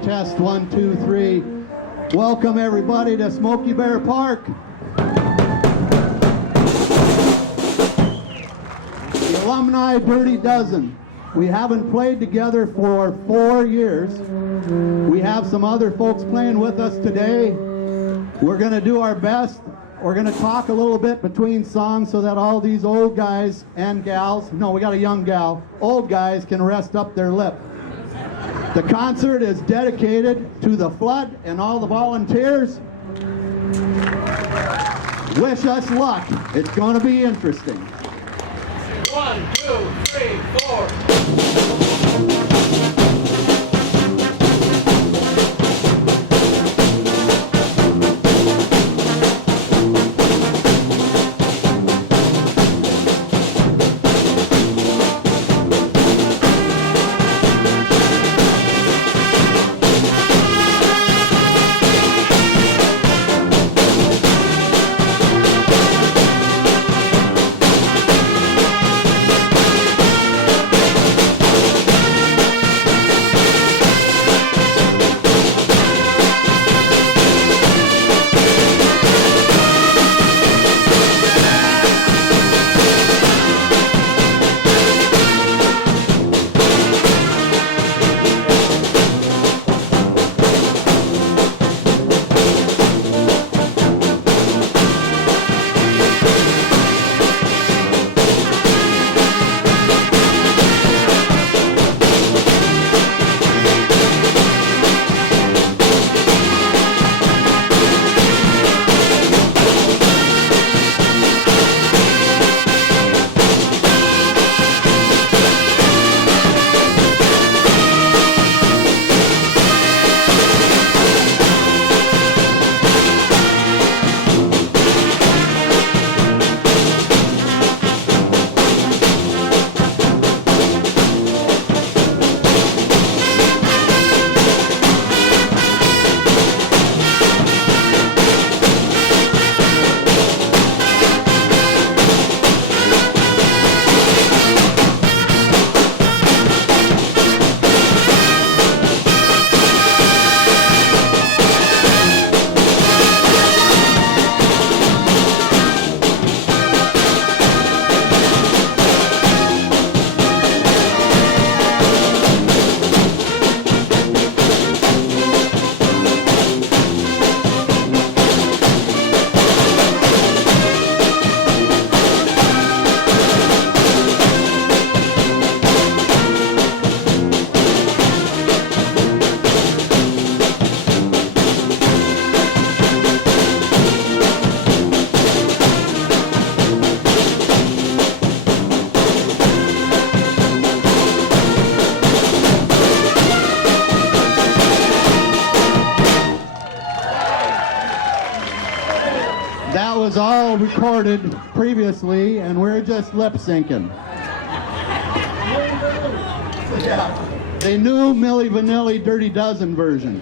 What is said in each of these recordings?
mic test, 1, 2, 3. Welcome everybody to Smoky Bear Park. The Alumni Dirty Dozen. We haven't played together for 4 years. We have some other folks playing with us today. We're going to do our best. We're going to talk a little bit between songs so that all these old guys and gals, no, we got a young gal, old guys can rest up their lip. The concert is dedicated to the flood and all the volunteers. Wish us luck. It's going to be interesting. 1, 2, 3, 4. That was all recorded previously, and we're just lip syncing. Yeah. The new Milli Vanilli Dirty Dozen version.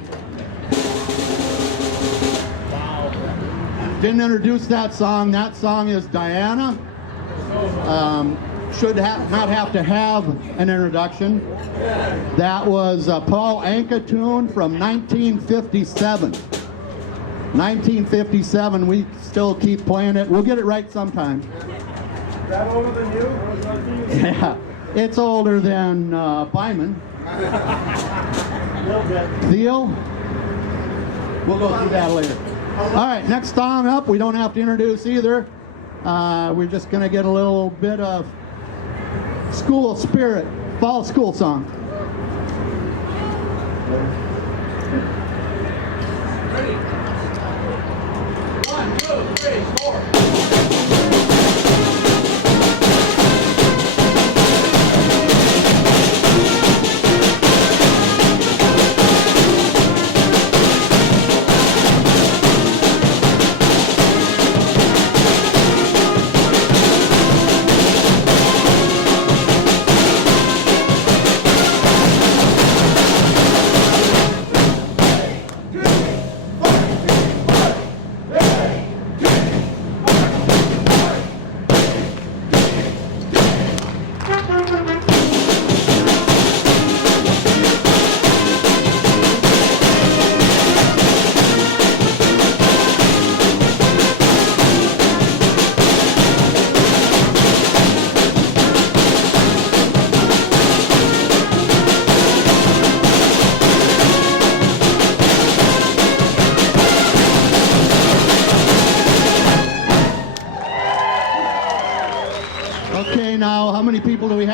Didn't introduce that song. That song is Diana. Should not have to have an introduction. That was a Paul Anka tune from 1957. 1957, we still keep playing it. We'll get it right sometime. Is that older than you? Yeah, it's older than Byman. Theo? We'll go through that later. All right, next song up, we don't have to introduce either. We're just going to get a little bit of school spirit, fall school song. Ready? 1, 2, 3, 4.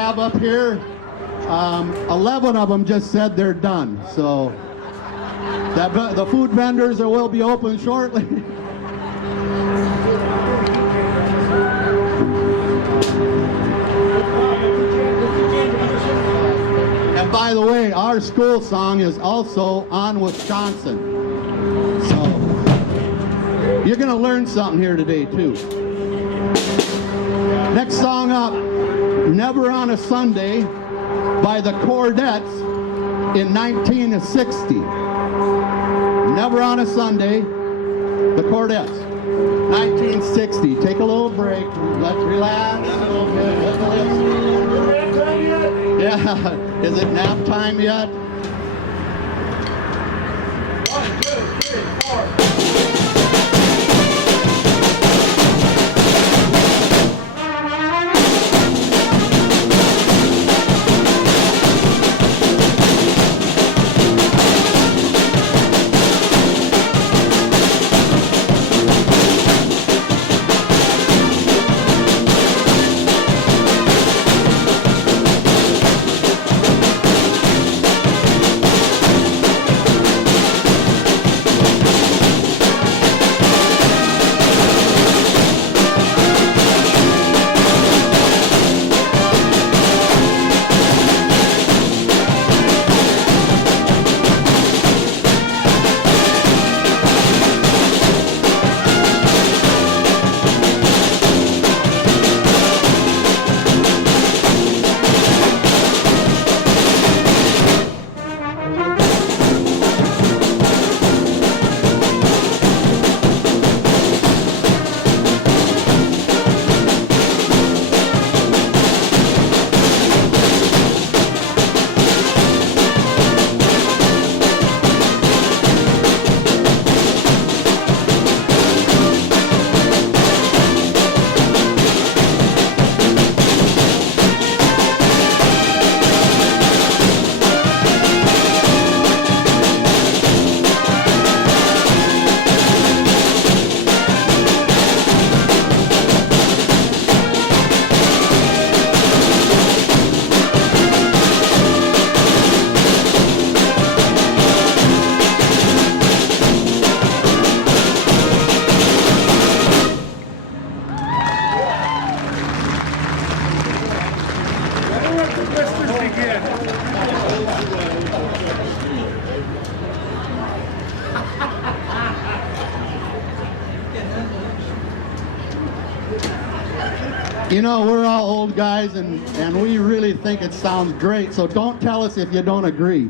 have up here, 11 of them just said they're done. So the food vendors will be open shortly. And by the way, our school song is also on Wisconsin. So you're going to learn something here today, too. Next song up, Never on a Sunday by the Chordettes in 1960. Never on a Sunday, the Chordettes, 1960. Take a little break. Let's relax a little bit. Yeah, is it nap time yet? 1, 2, 3, 4. You know, we're all old guys, and we really think it sounds great, so don't tell us if you don't agree.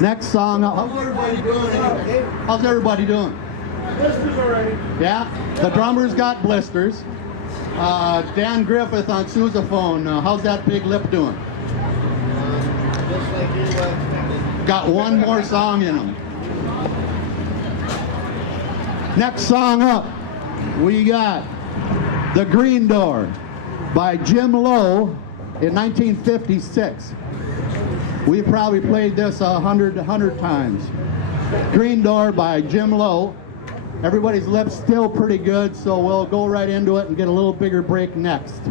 Next song. How's everybody doing anyway? How's everybody doing? Blisters already. Yeah? The drummer's got blisters. Dan Griffith on sousaphone. How's that big lip doing? Just like you expected. Got one more song in him. Next song up, we got The Green Door by Jim Lowe in 1956. We probably played this 100 times. Green Door by Jim Lowe. Everybody's lips still pretty good, so we'll go right into it and get a little bigger break next.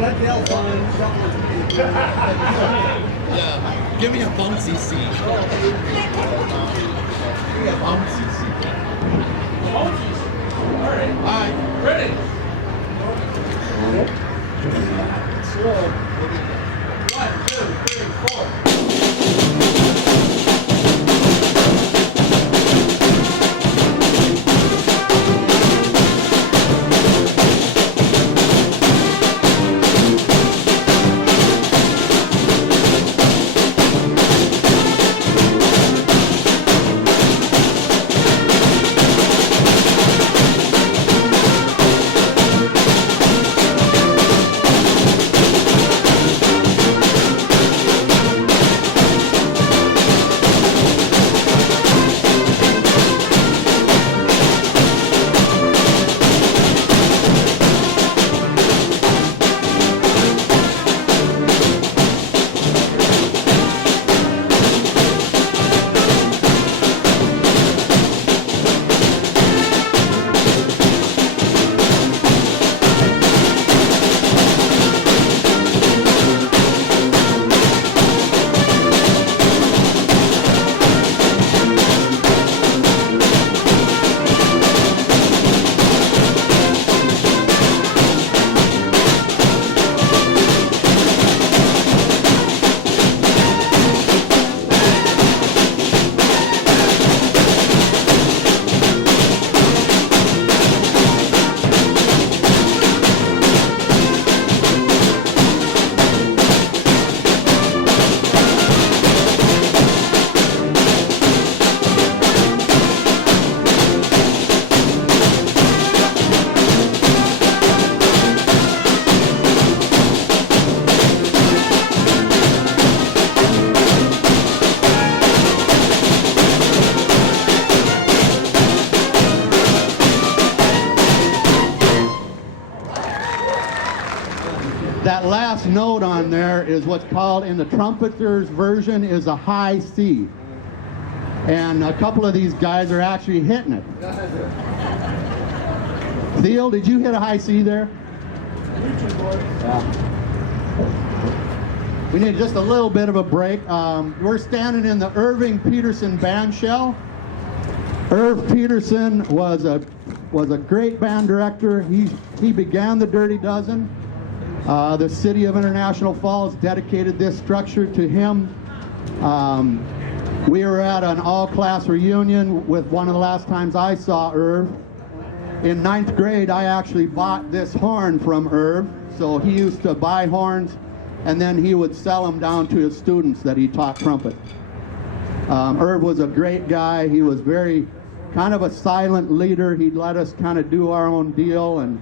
Let the elf on and shuffle. Yeah, give me a bouncy seat. Bouncy seat. All right. Ready? 1, 2, 3, 4. last note on there is what's called, in the trumpeter's version, is a high C. And a couple of these guys are actually hitting it. Theo, did you hit a high C there? Yeah. We need just a little bit of a break. We're standing in the Irving Peterson band shell. Irv Peterson was a great band director. He began the Dirty Dozen. The city of International Falls dedicated this structure to him. We were at an all-class reunion with one of the last times I saw Irv. In 9th grade, I actually bought this horn from Irv. So he used to buy horns, and then he would sell them down to his students that he taught trumpet. Irv was a great guy. He was very kind of a silent leader. He'd let us kind of do our own deal, and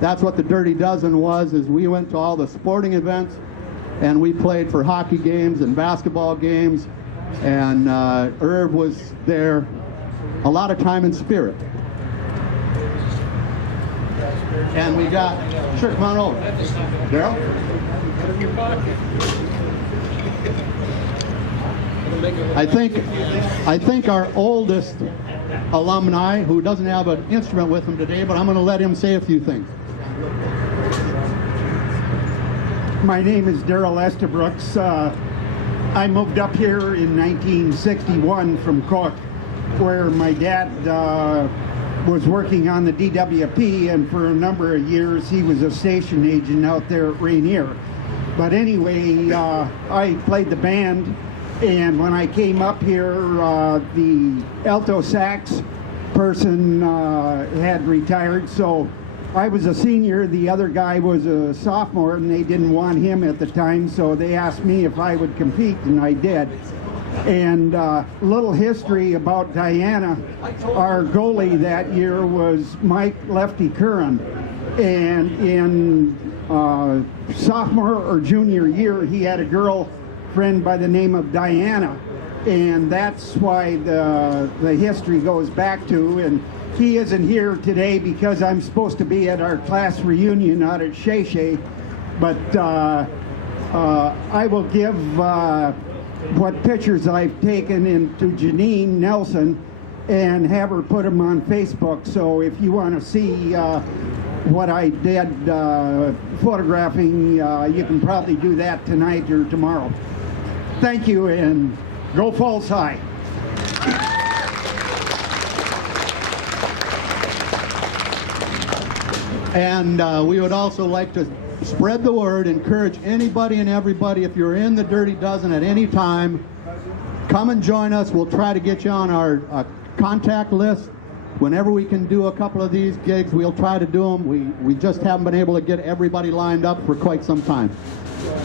that's what the Dirty Dozen was, is we went to all the sporting events, and we played for hockey games and basketball games, and Irv was there a lot of time in spirit. And we got, sure, come on over. Daryl? I think our oldest alumni, who doesn't have an instrument with him today, but I'm going to let him say a few things. My name is Daryl Estabrooks. I moved up here in 1961 from Cook, where my dad was working on the DWP, and for a number of years he was a station agent out there at Rainier. But anyway, I played the band, and when I came up here, the alto sax person had retired, so I was a senior, the other guy was a sophomore, and they didn't want him at the time, so they asked me if I would compete, and I did. And little history about Diana, our goalie that year was Mike Lefty Curran, and in sophomore or junior year he had a girlfriend by the name of Diana, and that's why the history goes back to. And he isn't here today because I'm supposed to be at our class reunion out at Shea Shea, but I will give what pictures I've taken into Janine Nelson and have her put them on Facebook. So if you want to see what I did photographing, you can probably do that tonight or tomorrow. Thank you, and go Falls High. And we would also like to spread the word, encourage anybody and everybody, if you're in the Dirty Dozen at any time, come and join us. We'll try to get you on our contact list. Whenever we can do a couple of these gigs, we'll try to do them. We just haven't been able to get everybody lined up for quite some time.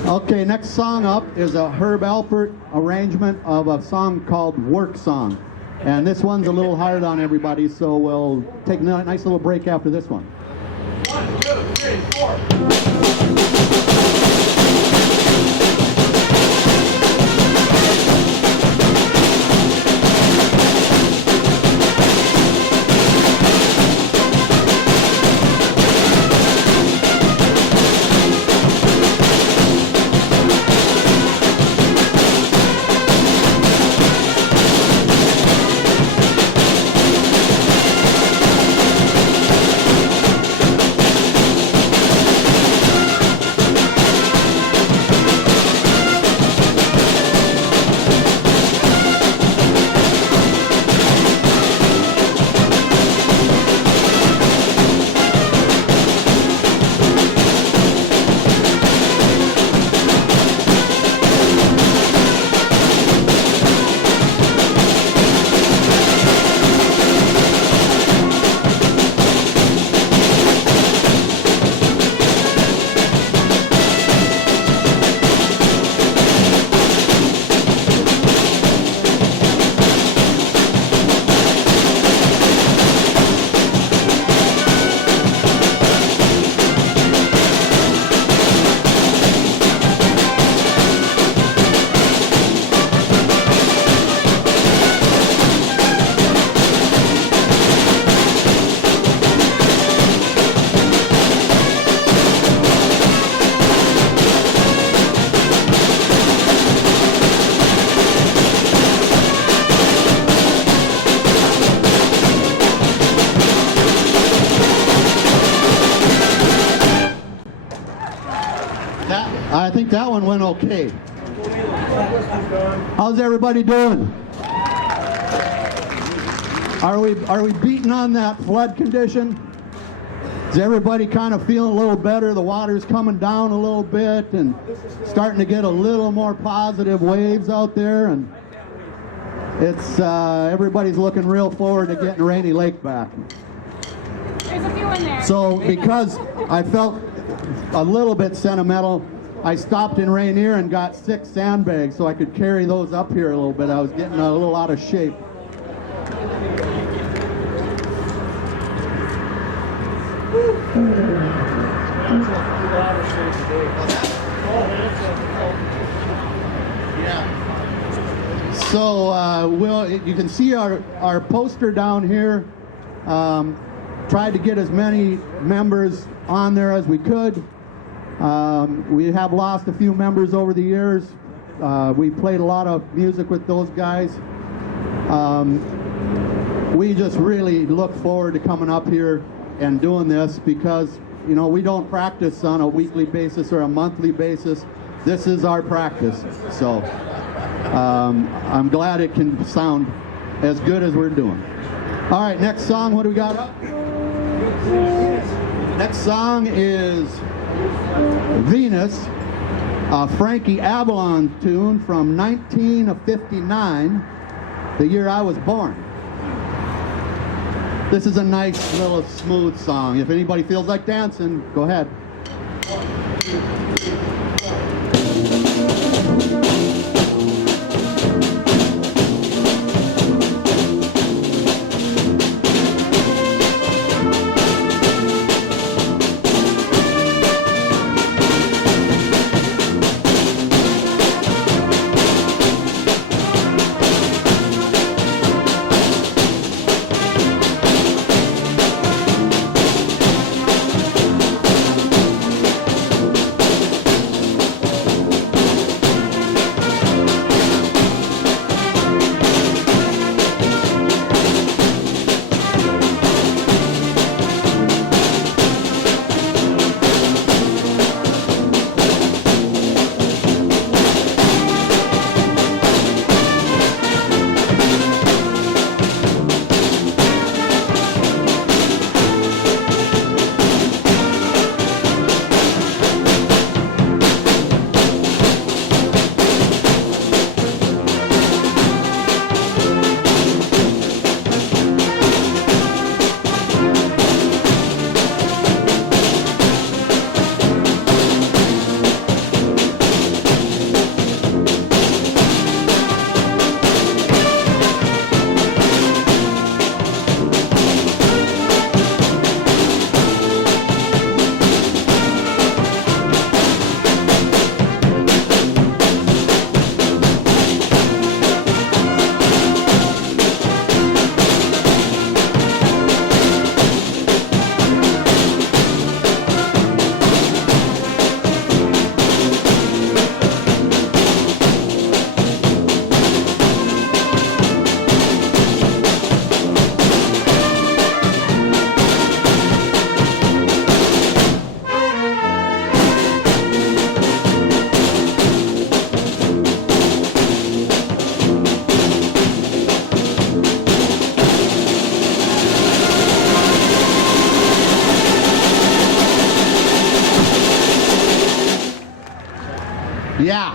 Okay, next song up is a Herb Alpert arrangement of a song called Work Song. And this one's a little hard on everybody, so we'll take a nice little break after this one. 1, 2, 3, 4. that one went okay. How's everybody doing? Are we beating on that flood condition? Is everybody kind of feeling a little better? The water's coming down a little bit and starting to get a little more positive waves out there, and it's everybody's looking real forward to getting Rainy Lake back. There's a few in there. So because I felt a little bit sentimental, I stopped in Rainier and got 6 sandbags so I could carry those up here a little bit. I was getting a little out of shape. So you can see our poster down here. Tried to get as many members on there as we could. We have lost a few members over the years. We played a lot of music with those guys. We just really look forward to coming up here and doing this because, you know, we don't practice on a weekly basis or a monthly basis. This is our practice. So I'm glad it can sound as good as we're doing. All right, next song, what do we got up? Next song is Venus, a Frankie Avalon tune from 1959, the year I was born. This is a nice little smooth song. If anybody feels like dancing, go ahead. Yeah,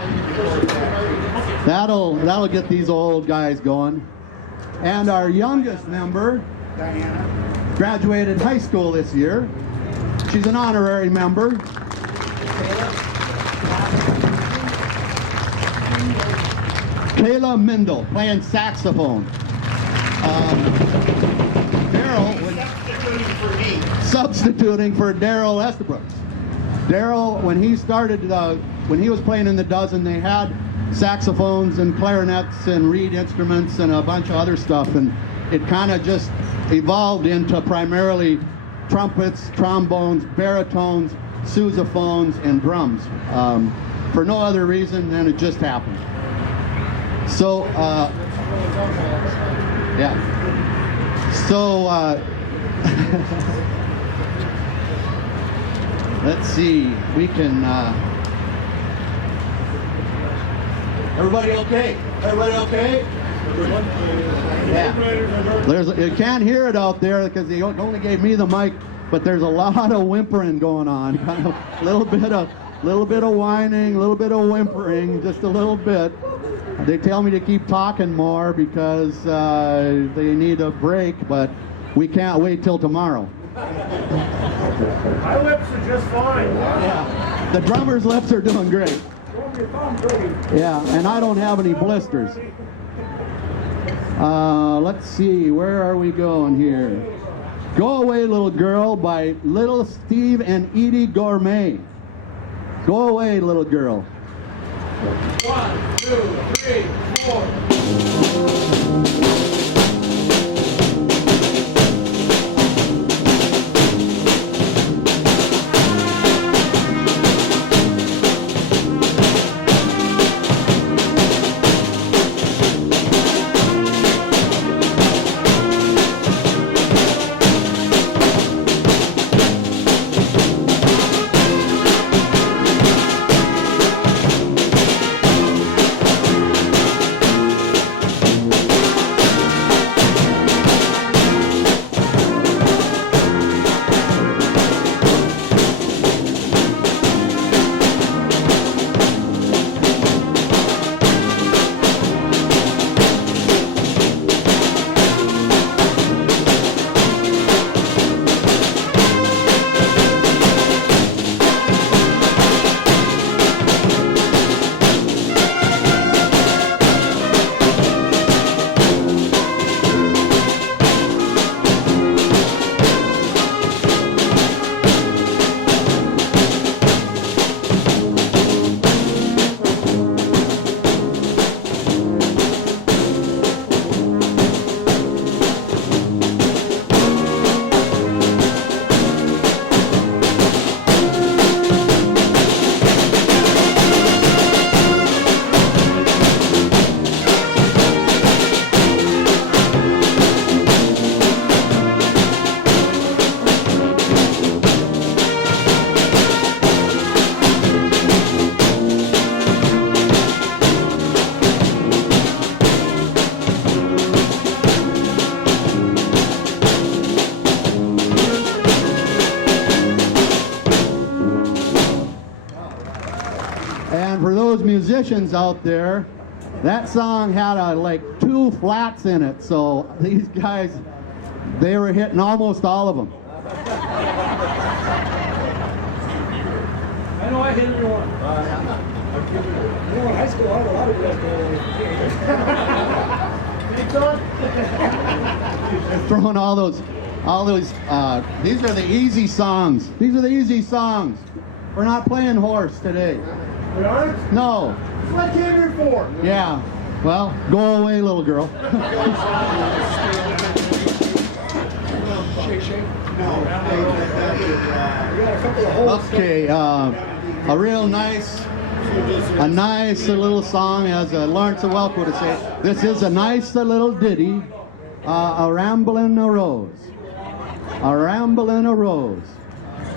that'll get these old guys going. And our youngest member, Diana, graduated high school this year. She's an honorary member. Kayla Mindel, playing saxophone. Daryl, substituting for Daryl Estabrooks. Daryl, when he started, when he was playing in the Dozen, they had saxophones and clarinets and reed instruments and a bunch of other stuff, and it kind of just evolved into primarily trumpets, trombones, baritones, sousaphones, and drums, for no other reason than it just happened. So, yeah. So, let's see, we can Everybody okay? Everybody okay? Yeah. You can't hear it out there because they only gave me the mic, but there's a lot of whimpering going on. Kind of a little bit of whining, a little bit of whimpering, just a little bit. They tell me to keep talking more because they need a break, but we can't wait till tomorrow. My lips are just fine. Yeah. The drummer's lips are doing great. Yeah, and I don't have any blisters. Let's see, where are we going here? Go Away Little Girl by Little Steve and Edie Gourmet. Go away, little girl. 1, 2, 3, 4. And for those musicians out there, that song had like 2 flats in it, so these guys, they were hitting almost all of them. I know I hit every one. You know, in high school, I had a lot of girls going. Throwing all those, these are the easy songs. These are the easy songs. We're not playing horse today. We aren't? No. That's what I came here for. Yeah. Well, go away, little girl. Okay, a real nice, little song, as Lawrence of Welk would say. This is a nice little ditty, a ramblin' a rose, a ramblin' a rose.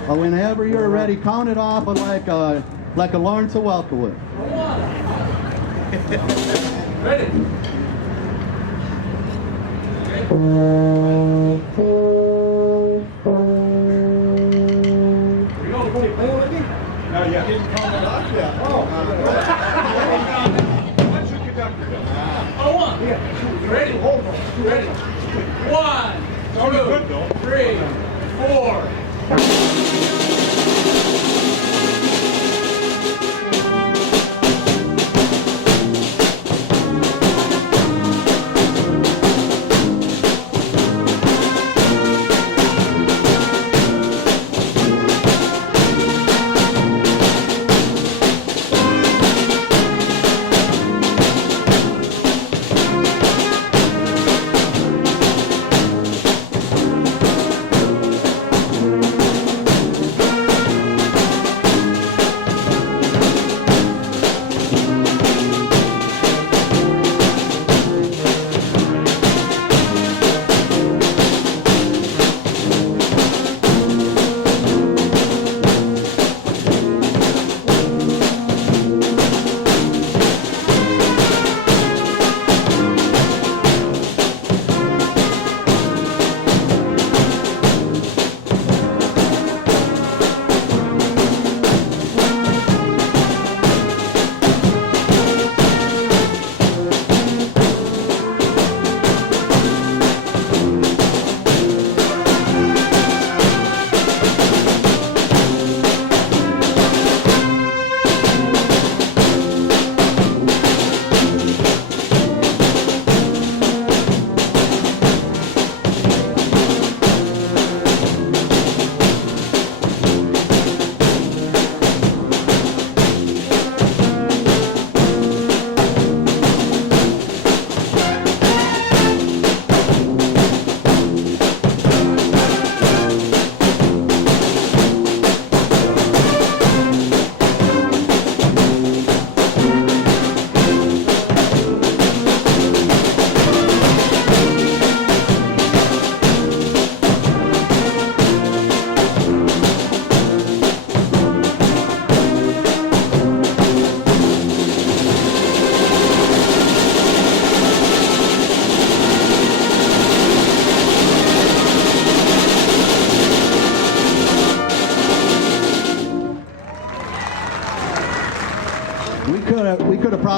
Whenever you're ready, count it off like a Lawrence of Welk would. Ready? Not yet. What's your conductor? Oh, one. Ready? Ready? 1, 2, 3, 4.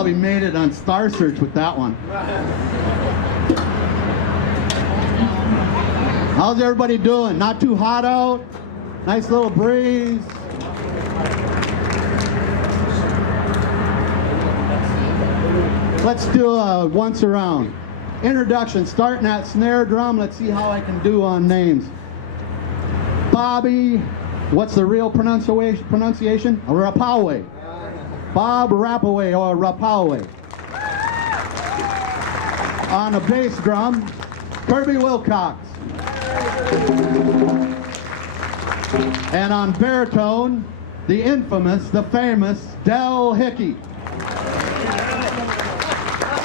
probably made it on Star Search with that one. How's everybody doing? Not too hot out? Nice little breeze. Let's do a once around. Introduction, starting at snare drum. Let's see how I can do on names. Bobby, what's the real pronunciation? Rapaway. Bob Rapaway or Rapaway. On the bass drum, Kirby Wilcox. And on baritone, the infamous, the famous Del Hickey.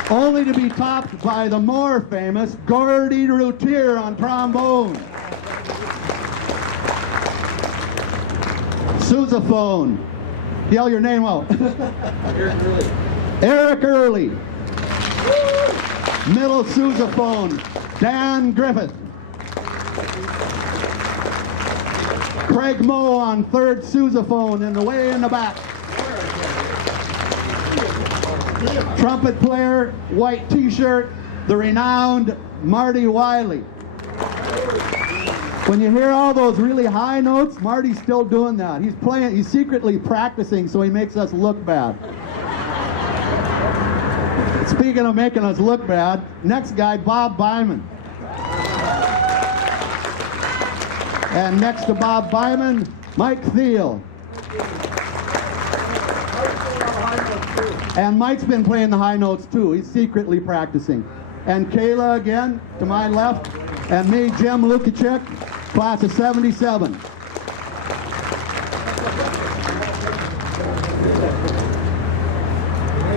Only to be topped by the more famous Gordy Routier on trombone. Sousaphone. Yell your name out. Eric Early. Middle sousaphone, Dan Griffith. Craig Moe on third sousaphone and way in the back. Trumpet player, white t-shirt, the renowned Marty Wiley. When you hear all those really high notes, Marty's still doing that. He's playing, he's secretly practicing so he makes us look bad. Speaking of making us look bad, next guy, Bob Byman. And next to Bob Byman, Mike Thiel. And Mike's been playing the high notes too. He's secretly practicing. And Kayla again, to my left. And me, Jim Lukacek, class of 77.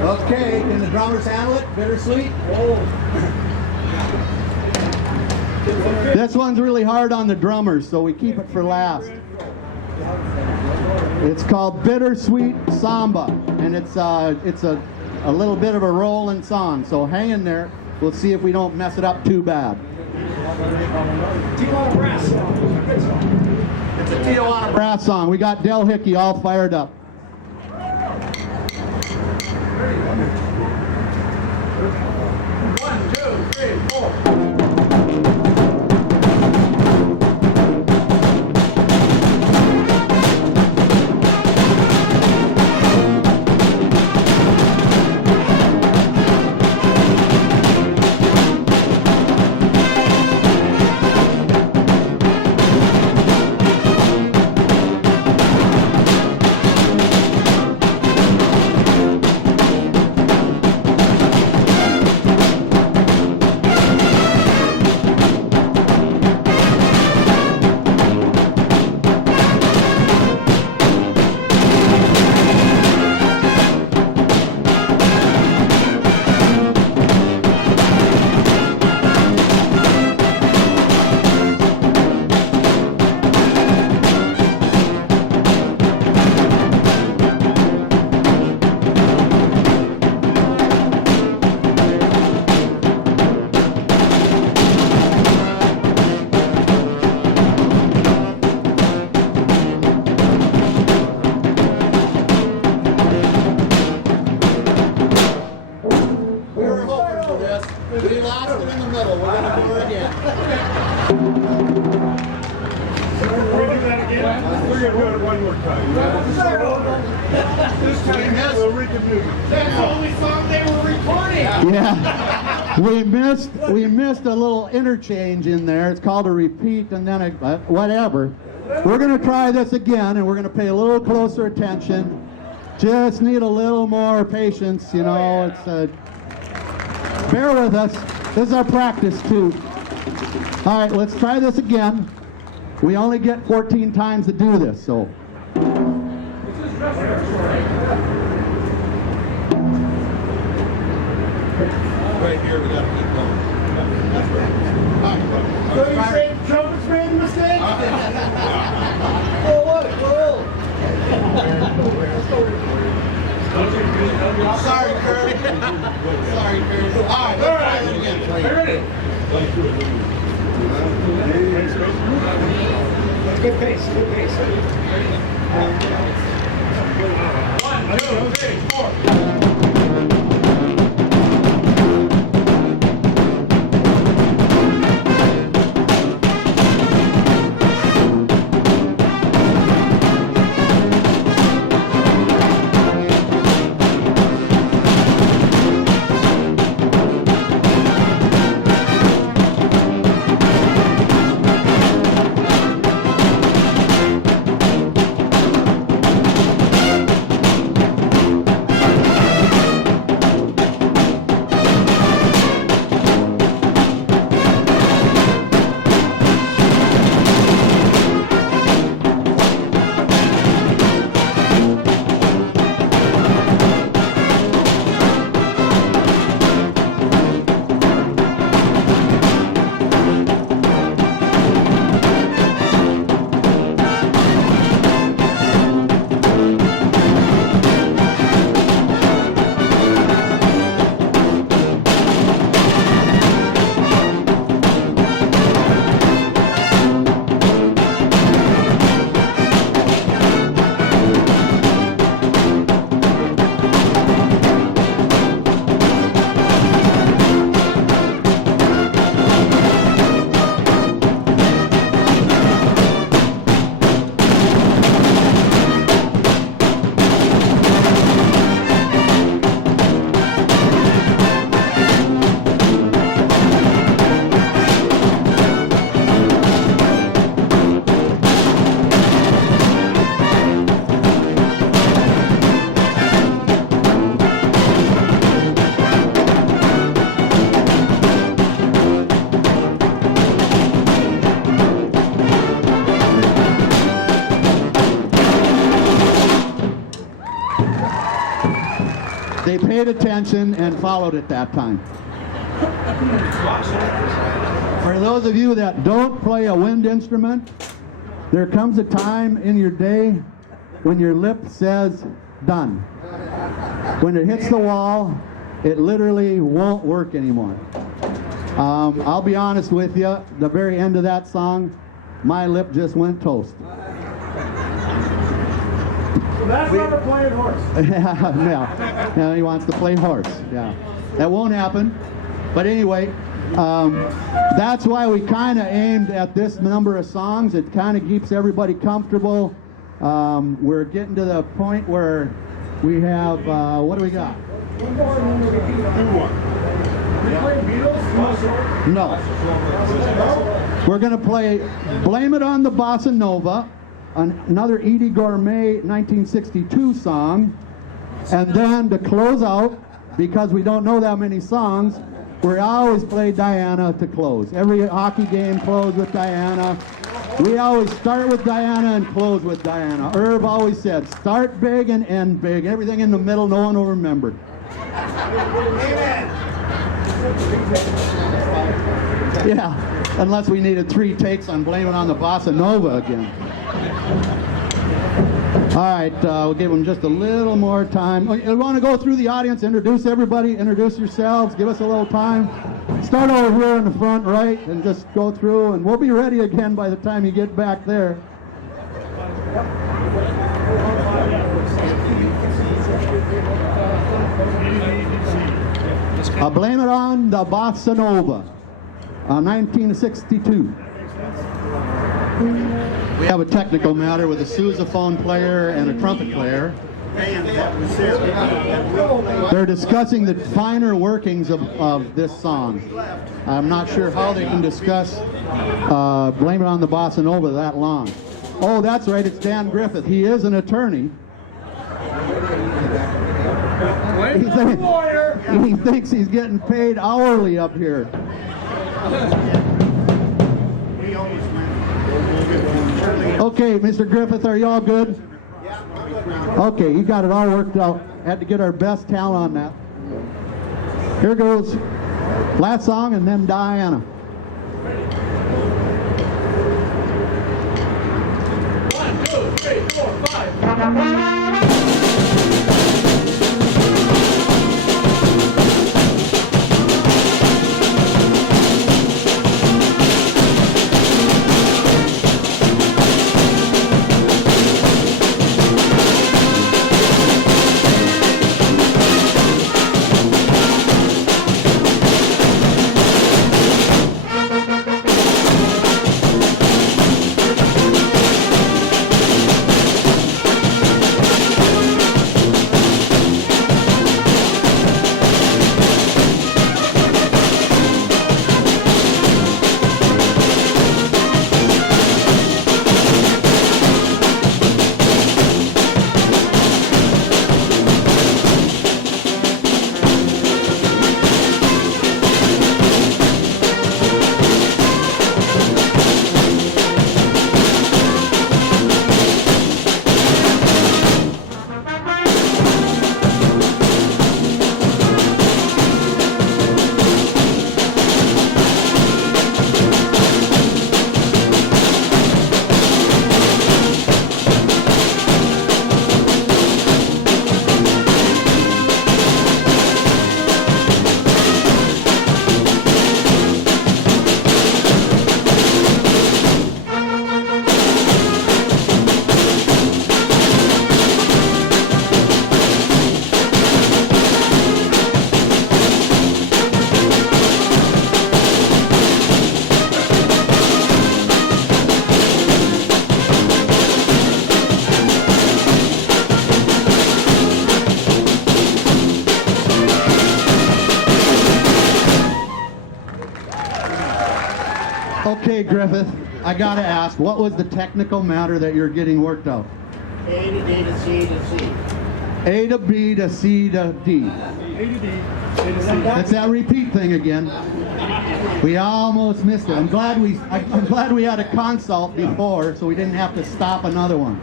Okay, can the drummers handle it? Bittersweet? This one's really hard on the drummers, so we keep it for last. It's called Bittersweet Samba, and it's a little bit of a rolling song, so hang in there. We'll see if we don't mess it up too bad. Tijuana brass song. It's a Tijuana brass song. We got Del Hickey all fired up. 1, 2, 3, 4. We lost it in the middle. We're going to do it again. We're going to do that again? We're going to do it one more time. This time we'll read the music. That's the only song they were recording. Yeah, we missed a little interchange in there. It's called a repeat and then a whatever. We're going to try this again, and we're going to pay a little closer attention. Just need a little more patience, you know. It's bear with us. This is our practice too. All right, let's try this again. We only get 14 times to do this, so. Right here, we gotta keep going. That's right. All right. So you say trumpets made a mistake? Oh, look, we're old. Sorry, Kurt. Sorry, Kurt. All right, let's try it again. Ready? Good pace, good pace. 1, 2, 3, 4. paid attention and followed it that time. For those of you that don't play a wind instrument, there comes a time in your day when your lip says done. When it hits the wall, it literally won't work anymore. I'll be honest with you, the very end of that song, my lip just went toast. So that's why we're playing horse. Yeah, he wants to play horse. Yeah, that won't happen. But anyway, that's why we kind of aimed at this number of songs. It kind of keeps everybody comfortable. We're getting to the point where we have, what do we got? No. We're going to play Blame It on the Bossa Nova, another Edie Gourmet 1962 song, and then to close out, because we don't know that many songs, we always play Diana to close. Every hockey game closes with Diana. We always start with Diana and close with Diana. Herb always said, start big and end big. Everything in the middle, no one will remember. Yeah, unless we needed 3 takes on Blame It on the Bossa Nova again. All right, we'll give them just a little more time. You want to go through the audience, introduce everybody, introduce yourselves, give us a little time. Start over here in the front right and just go through, and we'll be ready again by the time you get back there. Blame It on the Bossa Nova, 1962. We have a technical matter with a sousaphone player and a trumpet player. They're discussing the finer workings of this song. I'm not sure how they can discuss Blame It on the Bossa Nova that long. Oh, that's right, it's Dan Griffith. He is an attorney. He thinks he's getting paid hourly up here. Okay, Mr. Griffith, are you all good? Okay, you got it all worked out. Had to get our best talent on that. Here goes. Last song and then Diana. 1, 2, 3, 4, 5. Okay, Griffith, I gotta ask, what was the technical matter that you're getting worked out? A to D to C to C. A to B to C to D. A to D, A to C. That's that repeat thing again. We almost missed it. I'm glad we had a consult before, so we didn't have to stop another one.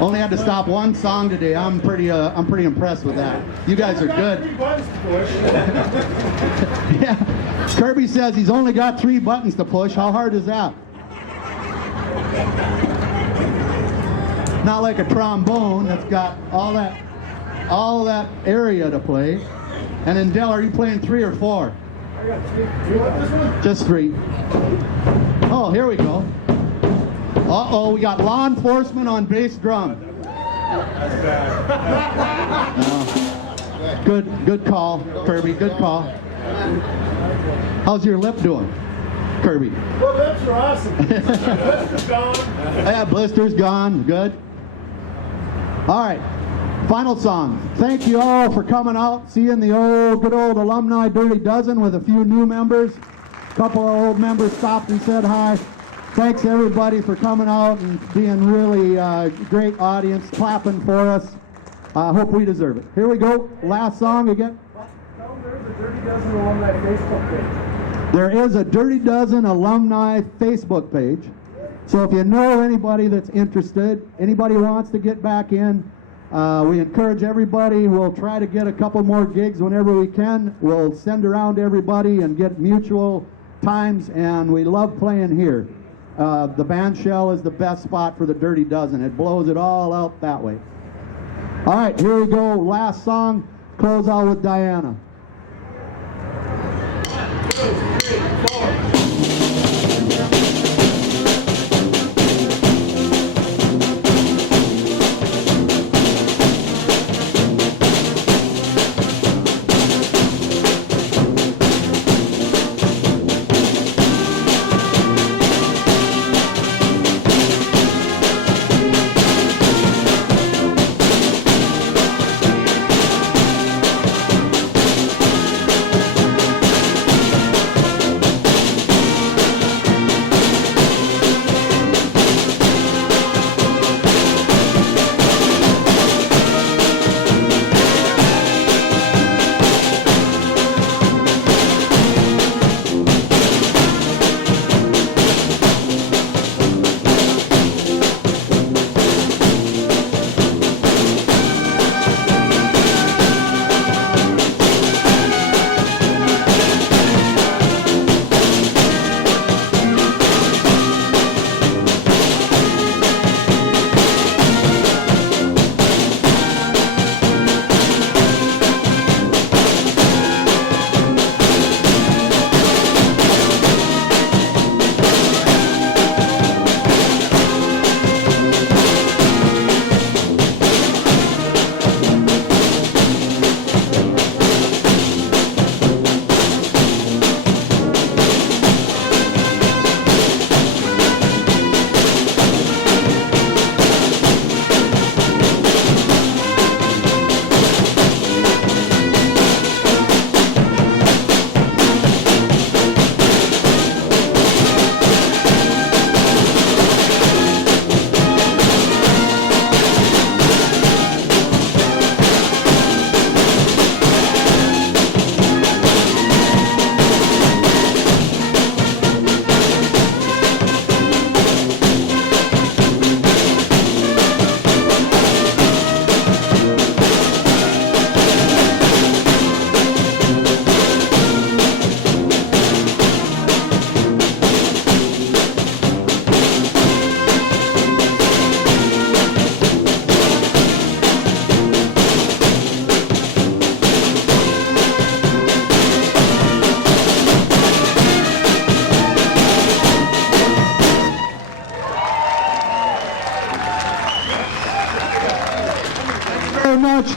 Only had to stop one song today. I'm pretty impressed with that. You guys are good. 3 buttons to push. Yeah. Kirby says he's only got 3 buttons to push. How hard is that? Not like a trombone that's got all that area to play. And then Dell, are you playing 3 or 4? I got 3. You want this one? Just 3. Oh, here we go. Uh-oh, we got law enforcement on bass drum. That's bad. Good call, Kirby. Good call. How's your lip doing, Kirby? Well, lips are awesome. Lips are gone. Yeah, blister's gone. Good. All right. Final song. Thank you all for coming out, seeing the good old Alumni Dirty Dozen with a few new members. A couple of old members stopped and said hi. Thanks everybody for coming out and being really great audience, clapping for us. Hope we deserve it. Here we go. Last song again. There's a Dirty Dozen Alumni Facebook page. There is a Dirty Dozen Alumni Facebook page. So if you know anybody that's interested, anybody wants to get back in, we encourage everybody. We'll try to get a couple more gigs whenever we can. We'll send around to everybody and get mutual times, and we love playing here. The band shell is the best spot for the Dirty Dozen. It blows it all out that way. All right, here we go. Last song. Close out with Diana. 1, 2, 3, 4.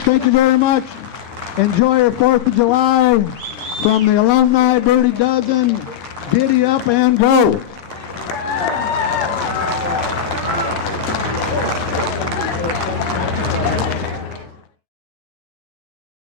Thank you very much. Enjoy your 4th of July from the Alumni Dirty Dozen. Giddy up and go.